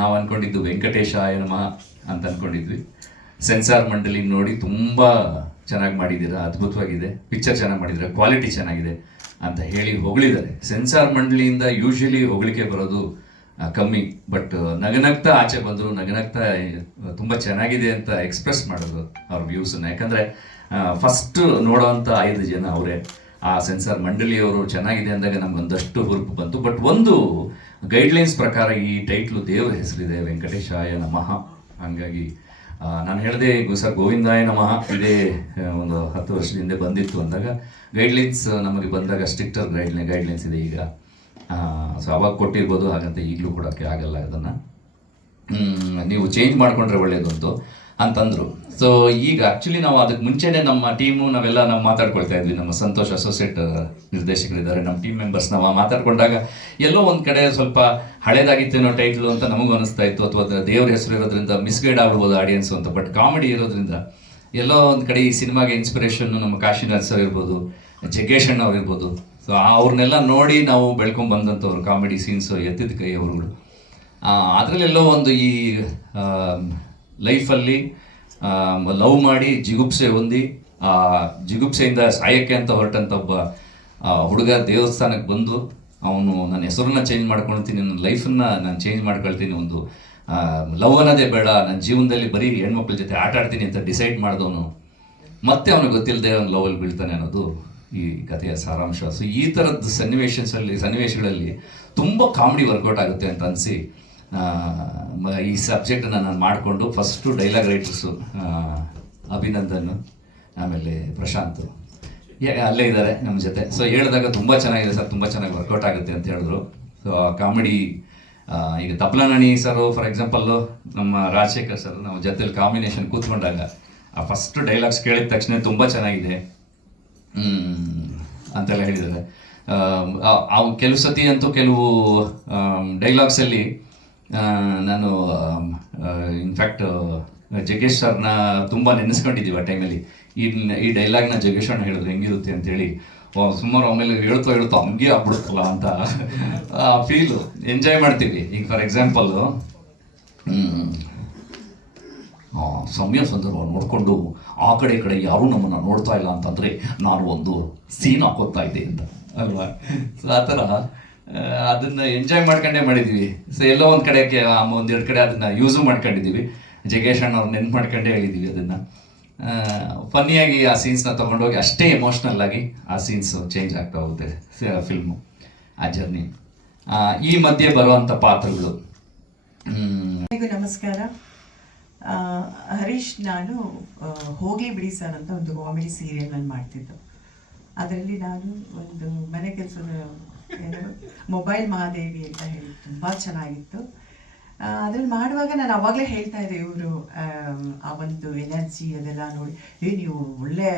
ನಾವು ಅಂದ್ಕೊಂಡಿದ್ದು ವೆಂಕಟೇಶಾಯ ನಮಃ ಅಂತ ಅಂದ್ಕೊಂಡಿದ್ವಿ. ಸೆನ್ಸಾರ್ ಮಂಡಳಿ ನೋಡಿ ತುಂಬ ಚೆನ್ನಾಗಿ ಮಾಡಿದ್ದೀರಾ, ಅದ್ಭುತವಾಗಿದೆ, ಪಿಕ್ಚರ್ ಚೆನ್ನಾಗಿ ಮಾಡಿದ್ದೀರಾ, ಕ್ವಾಲಿಟಿ ಚೆನ್ನಾಗಿದೆ ಅಂತ ಹೇಳಿ ಹೊಗಳಿದ್ದಾರೆ. ಸೆನ್ಸಾರ್ ಮಂಡಳಿಯಿಂದ ಯೂಶಲಿ ಹೊಗಳಿಕೆ ಬರೋದು ಕಮ್ಮಿ, ಬಟ್ ನಗನಗ್ತಾ ಆಚೆ ಬಂದರು, ನಗನಗ್ತಾ ತುಂಬ ಚೆನ್ನಾಗಿದೆ ಅಂತ ಎಕ್ಸ್ಪ್ರೆಸ್ ಮಾಡೋದು ಅವ್ರ ವ್ಯೂಸನ್ನ. ಯಾಕಂದರೆ ಫಸ್ಟ್ ನೋಡೋವಂಥ 5 ಜನ ಅವರೇ. ಆ ಸೆನ್ಸಾರ್ ಮಂಡಳಿಯವರು ಚೆನ್ನಾಗಿದೆ ಅಂದಾಗ ನಮಗೊಂದಷ್ಟು ಹುರುಪು ಬಂತು. ಬಟ್ ಒಂದು ಗೈಡ್ಲೈನ್ಸ್ ಪ್ರಕಾರ ಈ ಟೈಟ್ಲು ದೇವರ ಹೆಸರಿದೆ, ವೆಂಕಟೇಶಾಯ ನಮಃ. ಹಾಗಾಗಿ ನಾನು ಹೇಳಿದೆ ಸರ್ ಗೋವಿಂದಾಯ ನಮಃ ಇದೇ ಒಂದು 10 ವರ್ಷದ ಹಿಂದೆ ಬಂದಿತ್ತು ಅಂದಾಗ ಗೈಡ್ಲೈನ್ಸ್ ನಮಗೆ ಬಂದಾಗ ಸ್ಟ್ರಿಕ್ಟರ್ ಗೈಡ್ಲೈನ್ಸ್ ಇದೆ ಈಗ. ಸೊ ಅವಾಗ ಕೊಟ್ಟಿರ್ಬೋದು, ಹಾಗಂತ ಈಗಲೂ ಕೊಡೋಕ್ಕೆ ಆಗಲ್ಲ. ಅದನ್ನು ನೀವು ಚೇಂಜ್ ಮಾಡಿಕೊಂಡ್ರೆ ಒಳ್ಳೆಯದು ಅಂತಂದರು. ಸೊ ಈಗ ಆ್ಯಕ್ಚುಲಿ ನಾವು ಅದಕ್ಕೆ ಮುಂಚೆನೇ ನಮ್ಮ ಟೀಮು ನಾವು ಮಾತಾಡ್ಕೊಳ್ತಾ ಇದ್ವಿ. ನಮ್ಮ ಸಂತೋಷ್ ಅಸೋಸಿಯೇಟ್ ನಿರ್ದೇಶಕರಿದ್ದಾರೆ, ನಮ್ಮ ಟೀಮ್ ಮೆಂಬರ್ಸ್ ನಾವು ಮಾತಾಡ್ಕೊಂಡಾಗ ಎಲ್ಲೋ ಒಂದು ಕಡೆ ಸ್ವಲ್ಪ ಹಳೇದಾಗಿತ್ತೇನೋ ಟೈಟ್ಲು ಅಂತ ನಮಗೂ ಅನಿಸ್ತಾ ಇತ್ತು, ಅಥವಾ ದೇವ್ರ ಹೆಸರು ಇರೋದ್ರಿಂದ ಮಿಸ್ಗೈಡ್ ಆಗ್ಬಿಡ್ಬೋದು ಆಡಿಯನ್ಸು ಅಂತ. ಬಟ್ ಕಾಮಿಡಿ ಇರೋದ್ರಿಂದ ಎಲ್ಲೋ ಒಂದು ಕಡೆ ಈ ಸಿನಿಮಾಗೆ ಇನ್ಸ್ಪಿರೇಷನ್ನು ನಮ್ಮ ಕಾಶಿನಾಥ್ ಸರ್ ಇರ್ಬೋದು, ಜಗ್ಗೇಶ್ ಅಣ್ಣ ಅವ್ರು ಇರ್ಬೋದು. ಸೊ ಅವ್ರನ್ನೆಲ್ಲ ನೋಡಿ ನಾವು ಬೆಳ್ಕೊಂಡು ಬಂದಂಥವ್ರು, ಕಾಮಿಡಿ ಸೀನ್ಸು ಎತ್ತಿದ ಕೈ ಅವರುಗಳು. ಅದರಲ್ಲೆಲ್ಲೋ ಒಂದು ಈ ಲೈಫಲ್ಲಿ ಲವ್ ಮಾಡಿ ಜಿಗುಪ್ಸೆ ಹೊಂದಿ ಆ ಜಿಗುಪ್ಸೆಯಿಂದ ಸಾಯಕ್ಕೆ ಅಂತ ಹೊರಟಂಥ ಒಬ್ಬ ಹುಡುಗ ದೇವಸ್ಥಾನಕ್ಕೆ ಬಂದು ಅವನು ನನ್ನ ಹೆಸರನ್ನ ಚೇಂಜ್ ಮಾಡ್ಕೊಳ್ತೀನಿ, ನನ್ನ ಲೈಫನ್ನು ನಾನು ಚೇಂಜ್ ಮಾಡ್ಕೊಳ್ತೀನಿ, ಒಂದು ಲವ್ ಅನ್ನೋದೇ ಬೇಡ, ನನ್ನ ಜೀವನದಲ್ಲಿ ಬರೀ ಹೆಣ್ಮಕ್ಳ ಜೊತೆ ಆಟ ಆಡ್ತೀನಿ ಅಂತ ಡಿಸೈಡ್ ಮಾಡಿದವನು ಮತ್ತೆ ಅವನಿಗೆ ಗೊತ್ತಿಲ್ಲದೆ ಅವ್ನು ಲವಲ್ಲಿ ಬೀಳ್ತಾನೆ ಅನ್ನೋದು ಈ ಕಥೆಯ ಸಾರಾಂಶ. ಸೊ ಈ ಥರದ ಸನ್ನಿವೇಶಗಳಲ್ಲಿ ತುಂಬ ಕಾಮಿಡಿ ವರ್ಕೌಟ್ ಆಗುತ್ತೆ ಅಂತ ಅನಿಸಿ ಈ ಸಬ್ಜೆಕ್ಟನ್ನು ನಾನು ಮಾಡಿಕೊಂಡು ಫಸ್ಟು ಡೈಲಾಗ್ ರೈಟರ್ಸು ಅಭಿನಂದನ್, ಆಮೇಲೆ ಪ್ರಶಾಂತ್ ಅಲ್ಲೇ ಇದ್ದಾರೆ ನಮ್ಮ ಜೊತೆ. ಸೊ ಹೇಳಿದಾಗ ತುಂಬ ಚೆನ್ನಾಗಿದೆ ಸರ್, ತುಂಬ ಚೆನ್ನಾಗಿ ವರ್ಕೌಟ್ ಆಗುತ್ತೆ ಅಂತ ಹೇಳಿದ್ರು. ಸೊ ಕಾಮಿಡಿ ಈಗ ತಪ್ಲನಣಿ ಸರು ಫಾರ್ ಎಕ್ಸಾಂಪಲ್ಲು, ನಮ್ಮ ರಾಜಶೇಖರ್ ಸರ್ ನಾವು ಜೊತೆಲಿ ಕಾಂಬಿನೇಷನ್ ಕೂತ್ಕೊಂಡಾಗ ಆ ಫಸ್ಟ್ ಡೈಲಾಗ್ಸ್ ಕೇಳಿದ ತಕ್ಷಣ ತುಂಬ ಚೆನ್ನಾಗಿದೆ ಅಂತೆಲ್ಲ ಹೇಳಿದ್ದಾರೆ. ಕೆಲವು ಸತಿ ಅಂತೂ ಕೆಲವು ಡೈಲಾಗ್ಸಲ್ಲಿ ನಾನು ಇನ್ಫ್ಯಾಕ್ಟ್ ಜಗ್ಗೇಶ್ ಸರ್ನ ತುಂಬ ನೆನೆಸ್ಕೊಂಡಿದ್ದೀವಿ ಆ ಟೈಮಲ್ಲಿ. ಈ ಡೈಲಾಗ್ನ ಜಗ್ಗೇಶ್ ಅಣ್ಣ ಹೇಳಿದ್ರು ಹೆಂಗಿರುತ್ತೆ ಅಂತೇಳಿ, ಸುಮಾರು ಆಮೇಲೆ ಹೇಳ್ತಾ ಹಂಗೆ ಆಗ್ಬಿಡುತ್ತಲ್ಲ ಅಂತ ಫೀಲು ಎಂಜಾಯ್ ಮಾಡ್ತೀವಿ. ಈಗ ಫಾರ್ ಎಕ್ಸಾಂಪಲ್ಲು ಸಮಯ ಸಂದರ್ಭ ನೋಡಿಕೊಂಡು ಆ ಕಡೆ ಈ ಕಡೆ ಯಾರೂ ನಮ್ಮನ್ನು ನೋಡ್ತಾ ಇಲ್ಲ ಅಂತಂದರೆ ನಾನು ಒಂದು ಸೀನ್ ಹಾಕೋತಾ ಇದ್ದೆ ಅಂತ ಅಲ್ವಾ. ಸೊ ಆ ಥರ ಅದನ್ನು ಎಂಜಾಯ್ ಮಾಡ್ಕೊಂಡೇ ಮಾಡಿದ್ದೀವಿ. ಸೊ ಎಲ್ಲೋ ಒಂದು ಕಡೆಗೆ 1-2 ಕಡೆ ಅದನ್ನು ಯೂಸು ಮಾಡ್ಕೊಂಡಿದ್ದೀವಿ. ಜಗ್ಗೇಶ್ ಅಣ್ಣ ಅವ್ರು ನೆನ್ಪು ಮಾಡ್ಕೊಂಡೇ ಹೇಳಿದ್ದೀವಿ. ಅದನ್ನು ಫನ್ನಿಯಾಗಿ ಆ ಸೀನ್ಸ್ನ ತೊಗೊಂಡೋಗಿ ಅಷ್ಟೇ ಎಮೋಷ್ನಲ್ ಆಗಿ ಆ ಸೀನ್ಸು ಚೇಂಜ್ ಆಗ್ತಾ ಹೋಗುತ್ತೆ ಫಿಲ್ಮು, ಆ ಜರ್ನಿ. ಈ ಮಧ್ಯೆ ಬರುವಂಥ ಪಾತ್ರಗಳು. ನಮಸ್ಕಾರ. ಹರೀಶ್ ನಾನು ಹೋಗ್ಲಿ ಬಿಡಿ ಸರ್ ಅಂತ ಒಂದು ಕಾಮಿಡಿ ಸೀರಿಯಲ್ ನಾನು ಮಾಡ್ತಿದ್ದು. ಅದರಲ್ಲಿ ನಾನು ಒಂದು ಮನೆ ಕೆಲಸದ ಮೊಬೈಲ್ ಮಹಾದೇವಿ ಅಂತ ಹೇಳಿ ತುಂಬ ಚೆನ್ನಾಗಿತ್ತು. ಅದ್ರಲ್ಲಿ ಮಾಡುವಾಗ ನಾನು ಅವಾಗಲೇ ಹೇಳ್ತಾ ಇದ್ದೆ, ಇವರು ಆ ಒಂದು ಎನರ್ಜಿ ಅದೆಲ್ಲ ನೋಡಿ ನೀವು ಒಳ್ಳೆ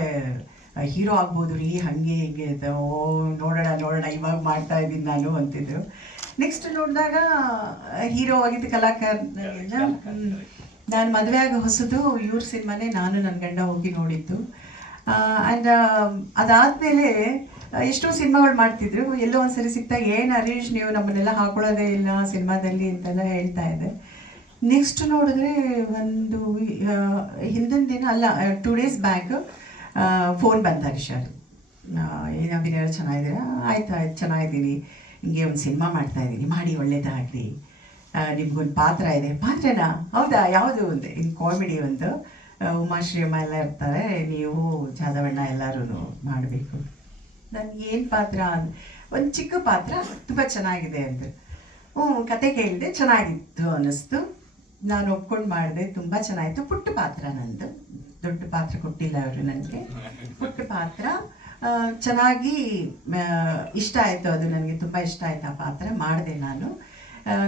ಹೀರೋ ಆಗ್ಬೋದು ರೀ, ಹಾಗೆ ಹೀಗೆ ನೋಡೋಣ ಇವಾಗ ಮಾಡ್ತಾ ಇದ್ದೀನಿ ನಾನು ಅಂತಿದ್ರು. ನೆಕ್ಸ್ಟ್ ನೋಡಿದಾಗ ಹೀರೋ ಆಗಿದ್ದು ಕಲಾಕಾರದಿಂದ ನಾನು ಮದುವೆ ಆಗ ಹೊಸದು ಇವ್ರ ಸಿನಿಮಾನೇ ನಾನು ನನ್ನ ಗಂಡ ಹೋಗಿ ನೋಡಿದ್ದು. ಆ್ಯಂಡ್ ಅದಾದಮೇಲೆ ಎಷ್ಟೋ ಸಿನಿಮಾಗಳು ಮಾಡ್ತಿದ್ರು. ಎಲ್ಲೋ ಒಂದ್ಸರಿ ಸಿಗ್ತಾಗ ಏನು ಹರೀಶ್ ನೀವು ನಮ್ಮನ್ನೆಲ್ಲ ಹಾಕೊಳ್ಳೋದೇ ಇಲ್ಲ ಸಿನಿಮಾದಲ್ಲಿ ಅಂತೆಲ್ಲ ಹೇಳ್ತಾ ಇದೆ. ನೆಕ್ಸ್ಟ್ ನೋಡಿದ್ರೆ ಒಂದು ಹಿಂದಿನ ದಿನ ಅಲ್ಲ 2 days ಬ್ಯಾಕ್ ಫೋನ್ ಬಂತು ಹರೀಶ್ ಅದು, ಏನು ಅಭಿನಯ ಚೆನ್ನಾಗಿದ್ದೀರಾ, ಆಯ್ತು ಚೆನ್ನಾಗಿದ್ದೀನಿ, ಹಿಂಗೆ ಒಂದು ಸಿನಿಮಾ ಮಾಡ್ತಾಯಿದ್ದೀನಿ, ಮಾಡಿ ಒಳ್ಳೇದಾಗಲಿ, ನಿಮ್ಗೊಂದು ಪಾತ್ರ ಇದೆ. ಪಾತ್ರನಾ? ಹೌದಾ, ಯಾವುದು ಅಂದೆ. ಇನ್ನು ಕಾಮಿಡಿ ಒಂದು ಉಮಾಶ್ರೀಯಮ್ಮ ಎಲ್ಲ ಇರ್ತಾರೆ, ನೀವು ಜಾದವಣ್ಣ ಎಲ್ಲರೂ ಮಾಡಬೇಕು. ನನಗೆ ಏನು ಪಾತ್ರ? ಒಂದು ಚಿಕ್ಕ ಪಾತ್ರ, ತುಂಬ ಚೆನ್ನಾಗಿದೆ ಅಂದರು. ಕತೆ ಕೇಳಿದೆ, ಚೆನ್ನಾಗಿತ್ತು ಅನ್ನಿಸ್ತು. ನಾನು ಒಪ್ಕೊಂಡು ಮಾಡಿದೆ, ತುಂಬ ಚೆನ್ನಾಗಿತ್ತು. ಪುಟ್ಟ ಪಾತ್ರ ನಂದು, ದೊಡ್ಡ ಪಾತ್ರ ಕೊಟ್ಟಿಲ್ಲ ಅವರು ನನಗೆ. ಪುಟ್ಟ ಪಾತ್ರ ಚೆನ್ನಾಗಿ ಇಷ್ಟ ಆಯಿತು, ಅದು ನನಗೆ ತುಂಬ ಇಷ್ಟ ಆಯಿತು ಆ ಪಾತ್ರ, ಮಾಡಿದೆ ನಾನು.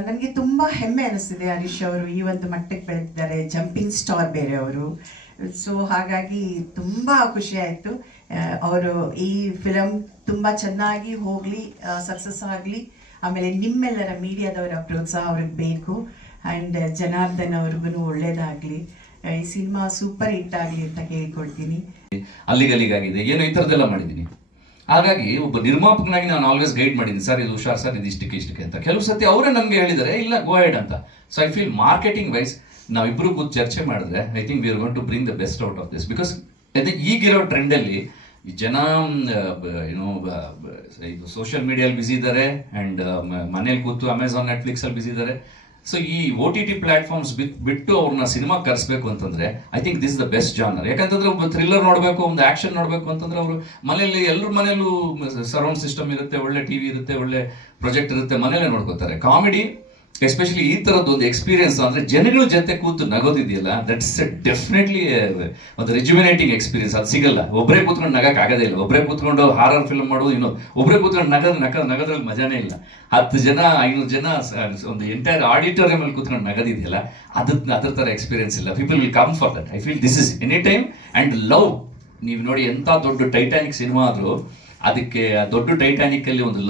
ನನಗೆ ತುಂಬ ಹೆಮ್ಮೆ ಅನ್ನಿಸ್ತಿದೆ. ಹರೀಶ್ ಅವರು ಈ ಒಂದು ಮಟ್ಟಕ್ಕೆ ಬೆಳೆದಿದ್ದಾರೆ, ಜಂಪಿಂಗ್ ಸ್ಟಾರ್ ಬೇರೆ ಅವರು. ಸೊ ಹಾಗಾಗಿ ತುಂಬ ಖುಷಿ ಆಯಿತು. ಅವರು ಈ ಫಿಲಮ್ ತುಂಬ ಚೆನ್ನಾಗಿ ಹೋಗಲಿ, ಸಕ್ಸಸ್ ಆಗಲಿ. ಆಮೇಲೆ ನಿಮ್ಮೆಲ್ಲರ ಮೀಡಿಯಾದವರ ಪ್ರೋತ್ಸಾಹ ಅವ್ರಿಗೆ ಬೇಕು. ಆ್ಯಂಡ್ ಜನಾರ್ದನ್ ಅವ್ರಿಗೂ ಒಳ್ಳೇದಾಗಲಿ, ಈ ಸಿನಿಮಾ ಸೂಪರ್ ಹಿಟ್ ಆಗಲಿ ಅಂತ ಕೇಳ್ಕೊಳ್ತೀನಿ. ಅಲ್ಲಿಗಲ್ಲಿಗಾಗಿದೆ ಏನೋ ಈ ಥರದ್ದೆಲ್ಲ ಮಾಡಿದ್ದೀನಿ. ಹಾಗಾಗಿ ಒಬ್ಬ ನಿರ್ಮಾಪಕನಾಗಿ ನಾನು ಆಲ್ವೇಸ್ ಗೈಡ್ ಮಾಡಿದ್ದೀನಿ, ಸರ್ ಇದು ಹುಷಾರ್ ಸರ್, ಇದು ಇಷ್ಟಕ್ಕೆ ಅಂತ. ಕೆಲವು ಸತಿ ಅವರೇ ನನಗೆ ಹೇಳಿದ್ದಾರೆ ಇಲ್ಲ ಗೋ ಹೆಡ್ ಅಂತ. So I feel marketing wise ನಾವಿಬ್ಬರು ಕೂತು ಚರ್ಚೆ ಮಾಡಿದ್ರೆ I think we are going to bring the best out of this. Because ಅದೇ ಈಗಿರೋ ಟ್ರೆಂಡಲ್ಲಿ ಜನ ಏನೋ ಇದು ಸೋಷಿಯಲ್ ಮೀಡಿಯಲ್ಲಿ ಬ್ಯುಸಿ ಇದ್ದಾರೆ ಆ್ಯಂಡ್ ಮನೇಲಿ ಕೂತು ಅಮೆಝಾನ್ ನೆಟ್ಫ್ಲಿಕ್ಸಲ್ಲಿ ಬ್ಯುಸಿ ಇದ್ದಾರೆ. ಸೊ ಈ OTT ಪ್ಲಾಟ್ಫಾರ್ಮ್ಸ್ ಬಿಟ್ಟು ಅವ್ರನ್ನ ಸಿನಿಮಾ ಕರೆಸ್ಬೇಕು ಅಂತಂದ್ರೆ I think this the best genre. ಯಾಕಂತಂದ್ರೆ ಒಬ್ಬ ಥ್ರಿಲ್ಲರ್ ನೋಡಬೇಕು, ಒಂದು ಆಕ್ಷನ್ ನೋಡಬೇಕು ಅಂತಂದ್ರೆ ಅವರು ಮನೆಯಲ್ಲಿ ಎಲ್ಲರ ಮನೆಯಲ್ಲೂ ಸರೌಂಡ್ ಸಿಸ್ಟಮ್ ಇರುತ್ತೆ, ಒಳ್ಳೆ ಟಿವಿ ಇರುತ್ತೆ, ಒಳ್ಳೆ ಪ್ರೊಜೆಕ್ಟ್ ಇರುತ್ತೆ, ಮನೆಯಲ್ಲೇ ನೋಡ್ಕೋತಾರೆ. ಕಾಮಿಡಿ ಎಸ್ಪೆಷಲಿ ಈ ಥರದ್ದು ಒಂದು ಎಕ್ಸ್ಪೀರಿಯನ್ಸ್ ಅಂದರೆ ಜನಗಳ ಜೊತೆ ಕೂತು ನಗೋದಿದೆಯಲ್ಲ, ದಟ್ಸ್ ಡೆಫಿನೆಟ್ಲಿ ಒಂದು ರಿಜುವಿನೇಟಿಂಗ್ ಎಕ್ಸ್ಪೀರಿಯನ್ಸ್. ಅದು ಸಿಗಲ್ಲ. ಒಬ್ಬರೇ ಕೂತ್ಕೊಂಡು ನಗಕ್ಕೆ ಆಗೋದೇ ಇಲ್ಲ. ಒಬ್ಬರೇ ಕೂತ್ಕೊಂಡು ಹಾರರ್ ಫಿಲ್ಮ್ ಮಾಡೋದು, ಇನ್ನು ಒಬ್ಬರೇ ಕೂತ್ಕೊಂಡು ನಗೋದ್ರಲ್ಲಿ ಮಜಾನೇ ಇಲ್ಲ. 10 ಜನ 500 ಜನ ಒಂದು ಎಂಟೈರ್ ಆಡಿಟೋರಿಯಮಲ್ಲಿ ಕೂತ್ಕೊಂಡು ನಗೋದಿದೆಯಲ್ಲ, ಅದ್ರ ಥರ ಎಕ್ಸ್ಪೀರಿಯನ್ಸ್ ಇಲ್ಲ. People will come for that. I feel this is any time. And love, ನೀವು ನೋಡಿ ಎಂಥ ದೊಡ್ಡ ಟೈಟಾನಿಕ್ ಸಿನಿಮಾ ಆದರೂ ಅದಕ್ಕೆ ದೊಡ್ಡ ಟೈಟಾನಿಕಲ್ಲಿ ಒಂದು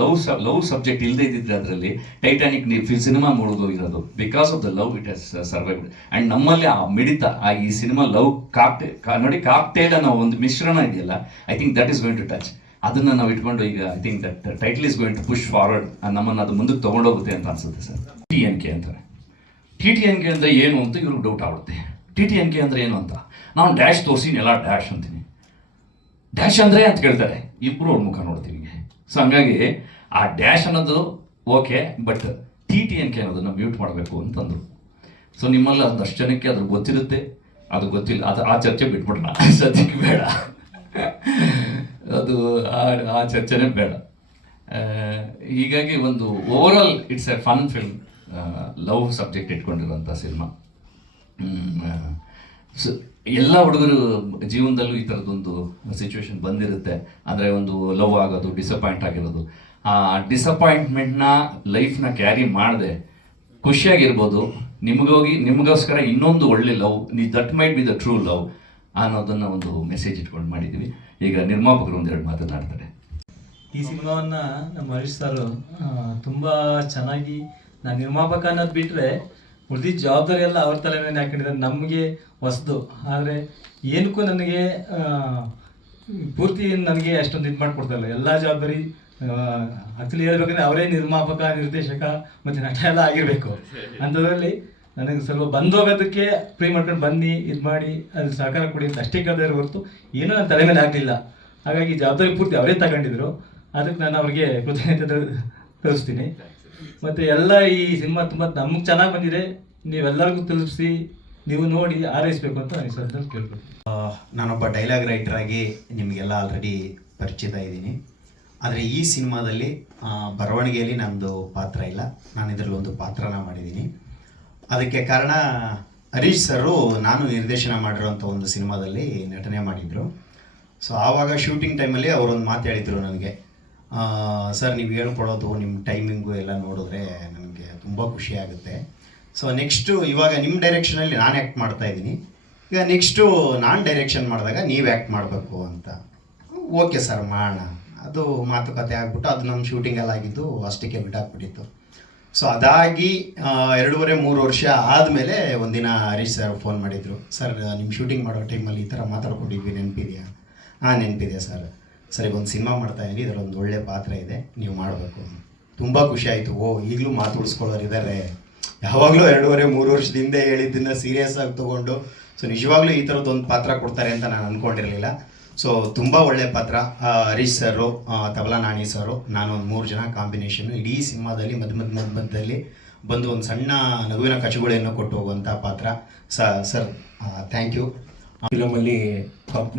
ಲವ್ ಸಬ್ಜೆಕ್ಟ್ ಇಲ್ಲದೆ ಇದ್ದಿದ್ರೆ ಅದರಲ್ಲಿ ಟೈಟಾನಿಕ್ ಸಿನಿಮಾ ಮುಳುಗೋಗಿರೋದು. Because of the love it has survived. And ನಮ್ಮಲ್ಲಿ ಆ ಮಿಡಿತ, ಈ ಸಿನಿಮಾ ಲವ್ ನೋಡಿ ಕಾಕ್ಟೇಲ್ ಅನ್ನೋ ಒಂದು ಮಿಶ್ರಣ ಇದೆಯಲ್ಲ, I think that is going to touch. ಅದನ್ನು ನಾವು ಇಟ್ಕೊಂಡು ಈಗ I think that title is going to push forward, ನಮ್ಮನ್ನು ಅದು ಮುಂದಕ್ಕೆ ತೊಗೊಂಡೋಗುತ್ತೆ ಅಂತ ಅನ್ಸುತ್ತೆ ಸರ್. TNK ಅಂತಾರೆ. TTNK ಅಂದರೆ ಏನು ಅಂತ ಇವ್ರಿಗೆ ಡೌಟ್ ಆಗುತ್ತೆ. TTNK ಅಂದರೆ ಏನು ಅಂತ ನಾನು ಡ್ಯಾಶ್ ತೋರಿಸಿ ಎಲ್ಲ ಡ್ಯಾಶ್ ಅಂತೀನಿ. ಡ್ಯಾಶ್ ಅಂದರೆ ಅಂತ ಕೇಳ್ತಾರೆ, ಇಬ್ಬರು ಅವ್ರ ಮುಖ ನೋಡ್ತೀವಿ. ಸೊ ಹಂಗಾಗಿ ಆ ಡ್ಯಾಶ್ ಅನ್ನೋದು ಓಕೆ, ಬಟ್ TTNK ಅನ್ನೋದನ್ನು ಮ್ಯೂಟ್ ಮಾಡಬೇಕು ಅಂತಂದರು. ಸೊ ನಿಮ್ಮಲ್ಲಿ ಒಂದಷ್ಟು ಜನಕ್ಕೆ ಅದ್ರ ಗೊತ್ತಿರುತ್ತೆ, ಅದು ಗೊತ್ತಿಲ್ಲ, ಅದು ಆ ಚರ್ಚೆ ಬಿಟ್ಬಿಡೋಣ ಸದ್ಯಕ್ಕೆ, ಬೇಡ ಅದು ಆ ಚರ್ಚೆನೇ ಬೇಡ. ಹೀಗಾಗಿ ಒಂದು overall it's a fun film, love subject ಇಟ್ಕೊಂಡಿರುವಂಥ ಸಿನಿಮಾ. ಸೊ ಎಲ್ಲ ಹುಡುಗರು ಜೀವನದಲ್ಲೂ ಈ ಥರದ್ದೊಂದು ಸಿಚುವೇಶನ್ ಬಂದಿರುತ್ತೆ. ಅಂದರೆ ಒಂದು ಲವ್ ಆಗೋದು, ಡಿಸಪಾಯಿಂಟ್ ಆಗಿರೋದು, ಆ ಡಿಸಪಾಯಿಂಟ್ಮೆಂಟ್ನ ಲೈಫ್ನ ಕ್ಯಾರಿ ಮಾಡದೆ ಖುಷಿಯಾಗಿರ್ಬೋದು. ನಿಮಗೋಸ್ಕರ ಇನ್ನೊಂದು ಒಳ್ಳೆ love, that might be the true love ಅನ್ನೋದನ್ನು ಒಂದು ಮೆಸೇಜ್ ಇಟ್ಕೊಂಡು ಮಾಡಿದ್ದೀವಿ. ಈಗ ನಿರ್ಮಾಪಕರು ಒಂದೆರಡು ಮಾತನಾಡ್ತಾರೆ. ಈ ಸಿನಿಮಾವನ್ನು ನಮ್ಮ ಹರೀಶ್ ಸರ್ ತುಂಬ ಚೆನ್ನಾಗಿ, ನಾನು ನಿರ್ಮಾಪಕ ಅನ್ನೋದು ಬಿಟ್ಟರೆ ಉಳಿದಿದ್ದ ಜವಾಬ್ದಾರಿ ಎಲ್ಲ ಅವ್ರ ತಲೆ ಮೇಲೆ ಹಾಕೊಂಡಿದ್ದಾರೆ. ನಮಗೆ ಹೊಸದು, ಆದರೆ ಏನಕ್ಕೂ ನನಗೆ ಪೂರ್ತಿ ನನಗೆ ಅಷ್ಟೊಂದು ಇದು ಮಾಡಿಕೊಡ್ತಾರಲ್ಲ, ಎಲ್ಲ ಜವಾಬ್ದಾರಿ ಆ್ಯಕ್ಚುಲಿ ಹೇಳ್ಬೇಕಂದ್ರೆ ಅವರೇ ನಿರ್ಮಾಪಕ, ನಿರ್ದೇಶಕ ಮತ್ತು ನಟ ಎಲ್ಲ ಆಗಿರಬೇಕು. ಅಂಥದ್ರಲ್ಲಿ ನನಗೆ ಸ್ವಲ್ಪ ಬಂದೋಗೋದಕ್ಕೆ ಫ್ರೀ ಮಾಡ್ಕೊಂಡು ಬನ್ನಿ, ಇದು ಮಾಡಿ ಅದು ಸಹಕಾರ ಕೊಡಿ ಅಂತ ಅಷ್ಟೇ ಕೇಳ್ತಾ ಇರೋ ಹೊರತು ಏನೂ ನನ್ನ ತಲೆ ಮೇಲೆ ಆಗಲಿಲ್ಲ. ಹಾಗಾಗಿ ಜವಾಬ್ದಾರಿ ಪೂರ್ತಿ ಅವರೇ ತಗೊಂಡಿದ್ರು. ಅದಕ್ಕೆ ನಾನು ಅವ್ರಿಗೆ ಕೃತಜ್ಞತೆ ತೋರಿಸ್ತೀನಿ. ಮತ್ತು ಎಲ್ಲ ಈ ಸಿನಿಮಾ ತುಂಬ ನಮಗೆ ಚೆನ್ನಾಗಿ ಬಂದಿದೆ, ನೀವೆಲ್ಲರಿಗೂ ತಿಳಿಸಿ ನೀವು ನೋಡಿ ಆರೈಸಬೇಕು ಅಂತ ನನಗೆ ಸದ್ಯ ಕೇಳ್ಬೋದು. ನಾನೊಬ್ಬ ಡೈಲಾಗ್ ರೈಟರ್ ಆಗಿ ನಿಮಗೆಲ್ಲ ಆಲ್ರೆಡಿ ಪರಿಚಿತ ಇದ್ದೀನಿ. ಆದರೆ ಈ ಸಿನಿಮಾದಲ್ಲಿ ಬರವಣಿಗೆಯಲ್ಲಿ ನಮ್ಮದು ಪಾತ್ರ ಇಲ್ಲ, ನಾನು ಇದರಲ್ಲಿ ಒಂದು ಪಾತ್ರನ ಮಾಡಿದ್ದೀನಿ. ಅದಕ್ಕೆ ಕಾರಣ ಹರೀಶ್ ಸರು ನಾನು ನಿರ್ದೇಶನ ಮಾಡಿರೋಂಥ ಒಂದು ಸಿನಿಮಾದಲ್ಲಿ ನಟನೆ ಮಾಡಿದರು. ಸೊ ಆವಾಗ ಶೂಟಿಂಗ್ ಟೈಮಲ್ಲಿ ಅವರೊಂದು ಮಾತು ಹೇಳಿದರು ನನಗೆ, ಸರ್ ನೀವು ಹೇಳ್ಕೊಡೋದು ನಿಮ್ಮ ಟೈಮಿಂಗು ಎಲ್ಲ ನೋಡಿದ್ರೆ ನನಗೆ ತುಂಬ ಖುಷಿಯಾಗುತ್ತೆ. ಸೊ ನೆಕ್ಸ್ಟು ಇವಾಗ ನಿಮ್ಮ ಡೈರೆಕ್ಷನಲ್ಲಿ ನಾನು ಆ್ಯಕ್ಟ್ ಮಾಡ್ತಾಯಿದ್ದೀನಿ, ಈಗ ನೆಕ್ಸ್ಟು ನಾನು ಡೈರೆಕ್ಷನ್ ಮಾಡಿದಾಗ ನೀವು ಆ್ಯಕ್ಟ್ ಮಾಡಬೇಕು ಅಂತ. ಓಕೆ ಸರ್ ಮಾಡೋಣ. ಅದು ಮಾತುಕತೆ ಆಗಿಬಿಟ್ಟು ಅದು ನಮ್ಮ ಶೂಟಿಂಗಲ್ಲಿ ಆಗಿದ್ದು ಅಷ್ಟಕ್ಕೆ ಬಿಟ್ಟಾಕ್ಬಿಟ್ಟಿತ್ತು. ಸೊ ಅದಾಗಿ 2.5-3 ವರ್ಷ ಆದಮೇಲೆ ಒಂದಿನ ಹರೀಶ್ ಸರ್ ಫೋನ್ ಮಾಡಿದರು, ಸರ್ ನಿಮ್ಮ ಶೂಟಿಂಗ್ ಮಾಡೋ ಟೈಮಲ್ಲಿ ಈ ಥರ ಮಾತಾಡ್ಕೊಂಡಿದ್ವಿ, ನೆನಪಿದೆಯಾ? ಹಾಂ ನೆನಪಿದೆ ಸರ್. ಸರಿ, ಒಂದು ಸಿನಿಮಾ ಮಾಡ್ತಾಯಿದ್ದೀನಿ, ಇದರಲ್ಲಿ ಒಂದು ಒಳ್ಳೆ ಪಾತ್ರ ಇದೆ, ನೀವು ಮಾಡಬೇಕು. ತುಂಬ ಖುಷಿ ಆಯಿತು. ಈಗಲೂ ಮಾತು ಉಳಿಸ್ಕೊಳ್ಳೋರು ಇದ್ದಾರೆ. ಯಾವಾಗಲೂ 2.5-3 ವರ್ಷದಿಂದ ಹೇಳಿದ್ದನ್ನು ಸೀರಿಯಸ್ ಆಗಿ ತೊಗೊಂಡು ಸೊ ನಿಜವಾಗ್ಲೂ ಈ ಥರದ್ದೊಂದು ಪಾತ್ರ ಕೊಡ್ತಾರೆ ಅಂತ ನಾನು ಅಂದ್ಕೊಂಡಿರಲಿಲ್ಲ. ಸೊ ತುಂಬ ಒಳ್ಳೆಯ ಪಾತ್ರ. ಹರೀಶ್ ಸರು, ತಬಲಾ ನಾಣಿ ಸರು, ನಾನು ಒಂದು 3 ಜನ ಕಾಂಬಿನೇಷನ್ನು ಇಡೀ ಸಿನಿಮಾದಲ್ಲಿ ಮಧ್ಯದಲ್ಲಿ ಬಂದು ಒಂದು ಸಣ್ಣ ನಗುವಿನ ಕಚಗುಳಿಯನ್ನು ಕೊಟ್ಟು ಹೋಗುವಂಥ ಪಾತ್ರ. Sir thank you. ಫಿಲಮಲ್ಲಿ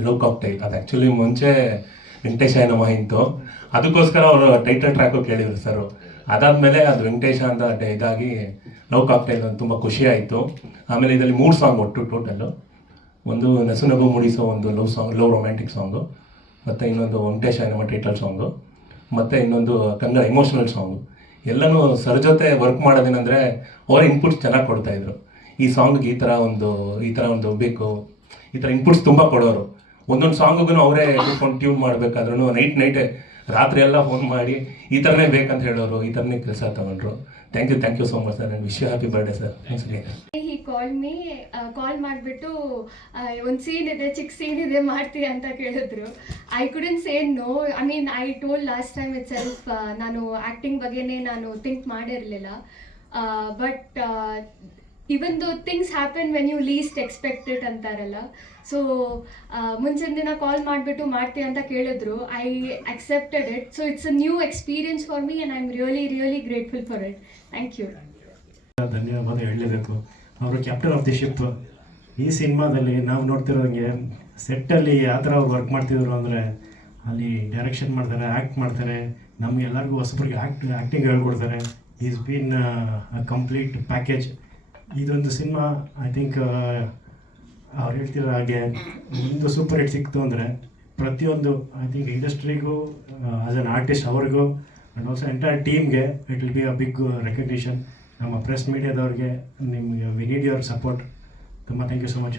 ಲವ್ ಕಾಕ್ಟೈಲ್, ಅದು ಆ್ಯಕ್ಚುಲಿ ಮುಂಚೆ ವೆಂಕಟೇಶ ನಮಃ ಇತ್ತು, ಅದಕ್ಕೋಸ್ಕರ ಅವರು ಟೈಟಲ್ ಟ್ರ್ಯಾಕು ಕೇಳಿದರು ಸರ್. ಅದಾದಮೇಲೆ ಅದು ವೆಂಕಟೇಶ ಅಂತ ಇದಾಗಿ ಲವ್ ಕಾಕ್ಟೈಲ್ ಅಂತ ತುಂಬ ಖುಷಿಯಾಯಿತು. ಆಮೇಲೆ ಇದರಲ್ಲಿ 3 ಸಾಂಗ್ ಒಟ್ಟು ಟೋಟಲ್ಲು. ಒಂದು ನಸು ಮೂಡಿಸೋ ಒಂದು ಲವ್ ರೊಮ್ಯಾಂಟಿಕ್ ಸಾಂಗು, ಮತ್ತು ಇನ್ನೊಂದು ವೆಂಕಟೇಶ ನಮ್ಮ ಟೈಟಲ್ ಸಾಂಗು, ಮತ್ತು ಇನ್ನೊಂದು ಕನ್ನಡ ಎಮೋಷನಲ್ ಸಾಂಗು. ಎಲ್ಲನೂ ಸರ್ ಜೊತೆ ವರ್ಕ್ ಮಾಡೋದೇನೆಂದರೆ ಅವರ ಇನ್ಪುಟ್ಸ್ ಚೆನ್ನಾಗಿ ಕೊಡ್ತಾಯಿದ್ರು. ಈ ಸಾಂಗಿಗೆ ಈ ಥರ ಒಂದು ಬೇಕು, ಈ ಥರ ಇನ್ಪುಟ್ಸ್ ತುಂಬ ಕೊಡೋರು. ಒಂದೊಂದು ಸಾಂಗಿಗೂ ಅವರೇ ಕೂತ್ಕೊಂಡು ಟ್ಯೂನ್ ಮಾಡಬೇಕಾದ್ರೂ ನೈಟೇ ರಾತ್ರಿ ಎಲ್ಲ ಫೋನ್ ಮಾಡಿ ಈ ಥರನೇ ಬೇಕಂತ ಹೇಳೋರು, ಈ ಥರನೇ ಕೆಲಸ ತಗೊಂಡ್ರು. Thank you so much sir, and wish you happy birthday sir. He call ಮಾಡಿಬಿಟ್ಟು ಒಂದು ಸೀನ್ ಇದೆ, ಚಿಕ್ಕ ಸೀನ್ ಇದೆ, ಮಾಡ್ತೀಯ ಅಂತ ಕೇಳಿದ್ರು. I couldn't say no. I mean I told last time ಇಟ್ ಸೆಲ್ಫ್, ನಾನು ಆ್ಯಕ್ಟಿಂಗ್ ಬಗ್ಗೆನೇ ನಾನು ಥಿಂಕ್ ಮಾಡಿರಲಿಲ್ಲ. But even though things happen when you least expected ಅಂತಾರಲ್ಲ, ಸೊ ಮುಂಚಿನ ದಿನ ಕಾಲ್ ಮಾಡಿಬಿಟ್ಟು ಮಾಡ್ತೀಯ ಅಂತ ಕೇಳಿದ್ರು. I accepted it. So it's a new experience for me and I am really grateful for it. Thank you. ಧನ್ಯವಾದ ಹೇಳಲೇಬೇಕು. ಅವರು ಕ್ಯಾಪ್ಟನ್ ಆಫ್ ದಿ ಶಿಪ್. ಈ ಸಿನಿಮಾದಲ್ಲಿ ನಾವು ನೋಡ್ತಿರೋಂಗೆ ಸೆಟ್ಟಲ್ಲಿ ಯಾವ ಥರ ಅವ್ರು ವರ್ಕ್ ಮಾಡ್ತಿದ್ರು ಅಂದರೆ, ಅಲ್ಲಿ ಡೈರೆಕ್ಷನ್ ಮಾಡ್ತಾರೆ, ಆ್ಯಕ್ಟ್ ಮಾಡ್ತಾರೆ, ನಮಗೆಲ್ಲರಿಗೂ ಹೊಸಬ್ರಿಗೆ ಆ್ಯಕ್ಟಿಂಗ್ ಹೇಳ್ಕೊಡ್ತಾರೆ. Is been a complete package. ಇದೊಂದು ಸಿನಿಮಾ ಐ ಥಿಂಕ್ ಅವ್ರು ಹೇಳ್ತಿರೋ ಹಾಗೆ ಒಂದು ಸೂಪರ್ ಹಿಟ್ ಸಿಕ್ತು ಅಂದರೆ ಪ್ರತಿಯೊಂದು ಐ ಥಿಂಕ್ ಇಂಡಸ್ಟ್ರಿಗೂ ಆಸ್ ಅನ್ ಆರ್ಟಿಸ್ಟ್ ಅವ್ರಿಗೂ ಆ್ಯಂಡ್ ಆಲ್ಸೋ ಎಂಟೈರ್ ಟೀಮ್ಗೆ it will be a big recognition. ನಮ್ಮ ಪ್ರೆಸ್ ಮೀಡಿಯಾದವ್ರಿಗೆ ನಿಮಗೆ ವಿ ನೀಡ್ ಯುವರ್ ಸಪೋರ್ಟ್. ತುಂಬ ಥ್ಯಾಂಕ್ ಯು ಸೊ ಮಚ್.